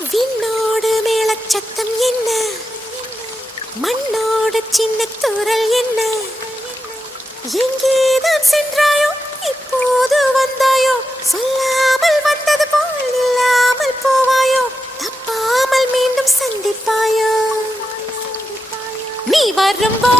விண்ணோடு மேளச்சத்தம் என்ன, மண்ணோடு சின்ன தூரல் என்ன, எங்கேதான் சென்றாயோ இப்போது வந்தாயோ, சொல்லாமல் வந்தது போல் இல்லாமல் போவாயோ, தப்பாமல் மீண்டும் சந்திப்பாயோ, நீ வரும்போ